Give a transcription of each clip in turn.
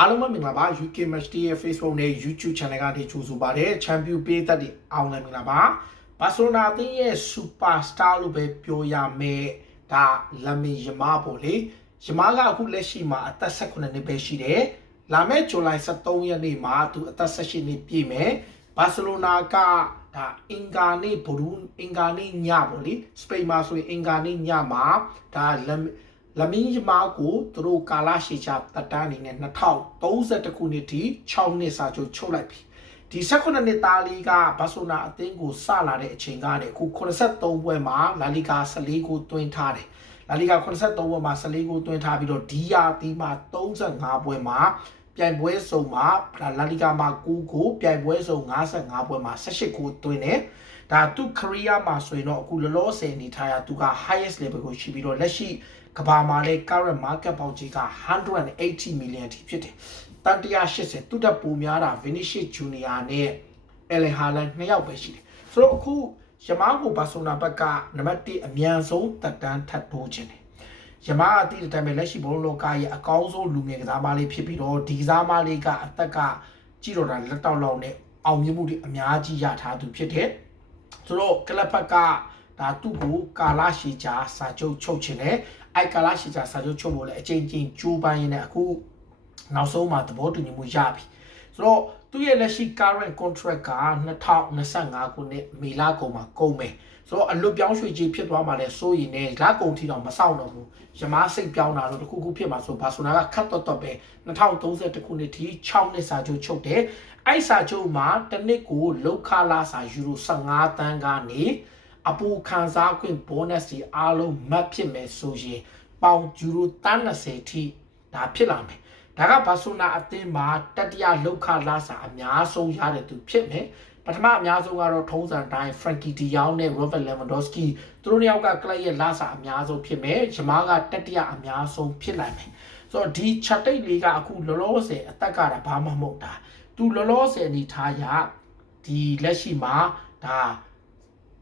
အားလုံးပဲမင်္ဂလာပါ UK Match Day ရဲ့ Facebook နဲ့ YouTube Channel ကနေကြိုဆိုပါရစေ။ Champion ပေးသက်တဲ့အောင်လည်းမင်္ဂလာပါ။ Barcelona အသင်းရဲ့ Superstar လို့ပဲပြောရမယ်။ဒါလမင်ယမားပေါ့လေ။ယမားကအခုလက်ရှိမှာအသက်18နှစ်ပဲရှိတယ်။လာမယ့်ဇူလိုင်23ရက်နေ့မှာသူအသက်18နှစ်ပြည့်မယ်။ Barcelona ကဒါအင်္ဂါနေ့ဘရူးအင်္ဂါနေ့ညပေါ့လေ။စပိန်မှာဆိုရင်အင်္ဂါနေ့ညမှာဒါလမ လမင်းယမားကိုသူတို့ကာလရှည်ချတက်တန်းအနေနဲ့2030ခုနှစ်ထိ6နှစ်စာချုပ်ချုပ်လိုက်ပြီဒီ18နှစ်သားလေးကဘာဆိုနာအသင်းကိုစလာတဲ့အချိန်ကနေအခု83ပွဲမှာလာလီဂါ14ကိုတွင်းထားတယ်လာလီဂါ83ပွဲမှာ14ကိုတွင်းထားပြီးတော့ဒီယာတီမှာ35ပွဲမှာပြိုင်ပွဲစုံမှာလာလီဂါမှာ9ကိုပြိုင်ပွဲစုံ55ပွဲမှာ18ကိုတွင်းတယ် ဒါသူခရီးယားမှာဆိုရင်တော့အခုလောလောဆယ်နေထားရသူက highest level ကိုရှိပြီးတော့လက်ရှိကဘာမှာလဲ current market ပေါက်ကြီးက180 million ထိဖြစ်တယ်။တန်180သူတက်ပိုများတာ Vinicius Junior နဲ့ Erling Haaland နှစ်ယောက်ပဲရှိတယ်။ဆိုတော့အခုယမားကိုဘာဆိုနာဘက်ကနံပါတ်1အမြန်ဆုံးတက်တန်းထပ်တိုးခြင်းတယ်။ယမားအတိအတိုင်းပဲလက်ရှိဘောလုံးလောကရဲ့အကောင်းဆုံးလူငယ်ကစားမလေးဖြစ်ပြီးတော့ဒီကစားမလေးကအသက်ကကြည့်တော့တာလက်တော့လောက်နဲ့အောင်မြင်မှုတွေအများကြီးရထားသူဖြစ်တယ်။ ဆိုတော့ကလပ်ဘက်ကဒါသူ့ကိုကာလာရှီချာစာချုပ်ချုပ်ခြင်းနဲ့အိုက်ကာလာရှီချာစာချုပ်ချုပ်ဖို့လည်းအချိန်ချင်းကြိုးပမ်းရင်းနဲ့အခုနောက်ဆုံးမှာသဘောတူညီမှုရပြီဆိုတော့ သူ့ရဲ့လက်ရှိ current contract က2025ခုနှစ်မေလကုန်မှာကုန်မယ်ဆိုတော့အလွတ်ပြောင်းရွှေ့ကြီးဖြစ်သွားမှလည်းစိုးရင်လည်းလကုန်ထီတော့မဆောင်တော့ဘူးရမားစိတ်ပြောင်းတာတော့တခုခုဖြစ်မှာဆိုဘာဆိုနာကခတ်တော့တော့ပဲ2030ခုနှစ်ထိ6နှစ်စာချုပ်ချုပ်တယ်အဲ့စာချုပ်မှာတစ်နှစ်ကိုလောက်ခလာစာယူရို15တန်းကနေအပူခံစားခွင့် bonus တွေအားလုံးမတ်ဖြစ်မယ်ဆိုရင်ပေါင်ယူရို30ထိဒါဖြစ်လာမယ် ဒါကဘာဆိုနာအသင်းမှာတတိယလောက်ခလာစာအများဆုံးရတဲ့သူဖြစ်မယ်ပထမအများဆုံးကတော့ထုံးစံတိုင်း Frankie De Jong နဲ့ Robert Lewandowski သူတို့နှစ်ယောက်ကကလပ်ရဲ့လာစာအများဆုံးဖြစ်မယ်ဂျမားကတတိယအများဆုံးဖြစ်နိုင်မယ်ဆိုတော့ဒီချက်တိတ်လေးကအခုလောလောဆယ်အသက်ကတာဘာမှမဟုတ်တာသူလောလောဆယ်အနေထားရဒီလက်ရှိမှာဒါ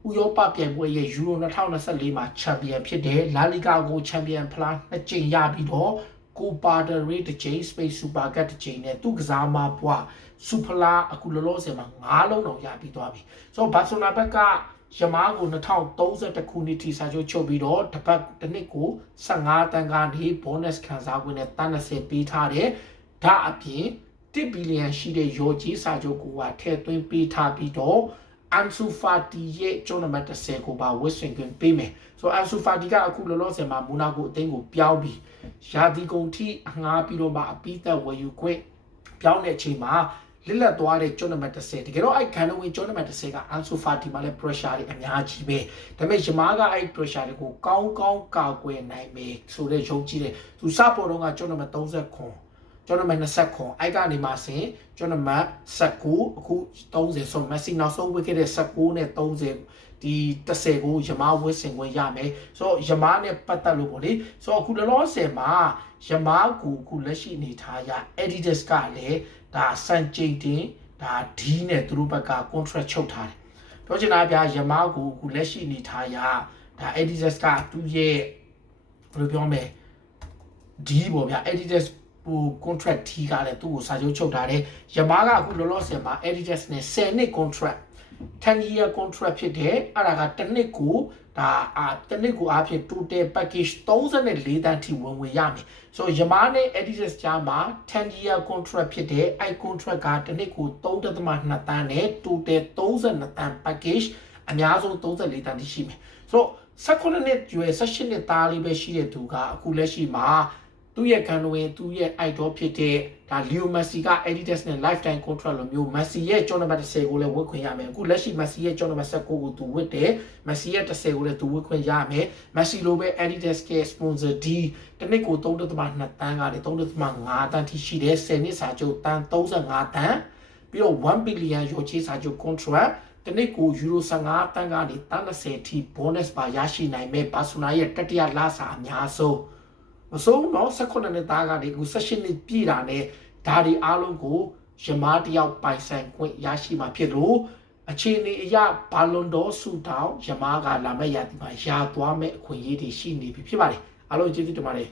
ဥရောပပြိုင်ပွဲရဲ့ယူရို2024မှာချန်ပီယံဖြစ်တယ်လာလီဂါကိုချန်ပီယံဖလားနှစ်ကြိမ်ရပြီးတော့ ကိုပါဒရီတစ်ကြိမ်စပိတ်စူပါကတ်တစ်ကြိမ်နဲ့သူကစားမဘွားစူဖလာအခုလောလောဆယ်မှာ9လုံးတော့ရပြီးသွားပြီဆိုတော့ဘာဆိုနာဘက်ကယမားကို2030ခုနှစ်ထိစာချုပ်ချုပ်ပြီးတော့တစ်ပတ်တစ်နှစ်ကို15တန်းကနေ bonus ခံစား권နဲ့တန်း30ပေးထားတယ်ဒါအပြင်1ဘီလီယံရှိတဲ့ရော်ကြီးစာချုပ်ကိုကထည့်သွင်းပေးထားပြီးတော့ Ansu Fati ရဲ့ကျွန်တော်မှ30ကိုပါဝစ်စင်ကွင်ပေးမယ်ဆိုတော့ Ansu Fati ကအခုလောလောဆယ်မှာမူနာကိုအသင်းကိုပြောင်းပြီး ရာသီကုန်ထိအငှားပြီးတော့မှအပိသက်ဝယ်ယူခွင့်ပြောင်းတဲ့အချိန်မှာလစ်လက်သွားတဲ့ကျွန်တော်မှ30တကယ်တော့အဲ့ခံတော့ဝင်ကျွန်တော်မှ30က Ansu Fati မှာလည်း pressure တွေအများကြီးပဲဒါပေမဲ့ယမားကအဲ့ pressure တွေကိုကောင်းကောင်းကာကွယ်နိုင်မယ်ဆိုတဲ့ယုံကြည်တယ်သူစပေါ်တော့ကကျွန်တော်မှ30ခွန် ကျွန်တော်မှ20ခွန်အဲ့ကနေမှဆင်ကျွန်တော်မှ19အခု30ဆိုမက်ဆီနောက်ဆုံးဝစ်ခဲ့တဲ့19နဲ့30ဒီ30ကိုယမားဝစ်စင်ခွင့်ရမယ်ဆိုတော့ယမားနဲ့ပတ်သက်လို့ပေါ့လေဆိုတော့အခုလောလောဆယ်မှာယမားကိုအခုလက်ရှိအနေထားရ Adidas ကလည်းဒါစံချိန်တင်ဒါဒီနဲ့သူတို့ဘက်က contract ချုပ်ထားတယ်ပြောချင်တာဗျာယမားကိုအခုလက်ရှိအနေထားရဒါ Adidas ကသူ့ရဲ့ဘယ်လိုပြောမလဲဒီပေါ့ဗျာ Adidas ဟို contract ထီးကလည်းသူ့ကိုစာချုပ်ချုပ်ထားတယ်ယမားကအခုလောလောဆယ်မှာ Adidas နဲ့10နှစ် contract 10 year contract ဖြစ်တယ်အဲ့ဒါကတစ်နှစ်ကိုဒါအာတစ်နှစ်ကိုအားဖြင့် total package 34တန်းထိဝင်ဝင်ရမယ်ဆိုယမားနဲ့ Adidas ကြားမှာ10 year contract ဖြစ်တယ်အဲ့ contract ကတစ်နှစ်ကို3.2တန်းနဲ့ total 32တန်း package အများဆုံး34တန်းထိရှိမယ်ဆိုတော့18နှစ်ကျွယ်18နှစ်သားလေးပဲရှိတဲ့သူကအခုလက်ရှိမှာ သူ့ရဲ့ကန်ဝင်သူ့ရဲ့ idol ဖြစ်တဲ့ဒါ Leo Messi က Adidas နဲ့ lifetime contract လိုမျိုး Messi ရဲ့ John number 10ကိုလည်းဝတ်ခွင့်ရမယ်အခုလက်ရှိ Messi ရဲ့ John number 19ကိုသူဝတ်တယ် Messi ရဲ့10ကိုလည်းသူဝတ်ခွင့်ရမယ် Messi လိုပဲ Adidas က sponsor D တစ်နှစ်ကို3.2တန်းကနေ3.5တန်းထိရှိတယ်10နှစ်စာချုပ်တန်း35တန်းပြီးတော့1 billion ရောချေးစာချုပ် contract တနစ်ကိုယူရို15တန်းကနေတန်း30ထိ bonus ပါရရှိနိုင်မဲ့ဘာဆိုနာရဲ့တတိယလစာအများဆုံး မဆုံးတော့18နှစ်သားကနေအခု18နှစ်ပြည့်တာနဲ့ဒါဒီအားလုံးကိုယမားတယောက်ပိုင်ဆိုင်ခွင့်ရရှိမှာဖြစ်လို့အခြေအနေအရဘာလွန်တော်ဆူတောင်းယမားကလာမဲ့ရသည်မှာရာသွားမဲ့အခွင့်အရေးတွေရှိနေပြီဖြစ်ပါတယ်အားလုံးကျေးဇူးတင်ပါတယ်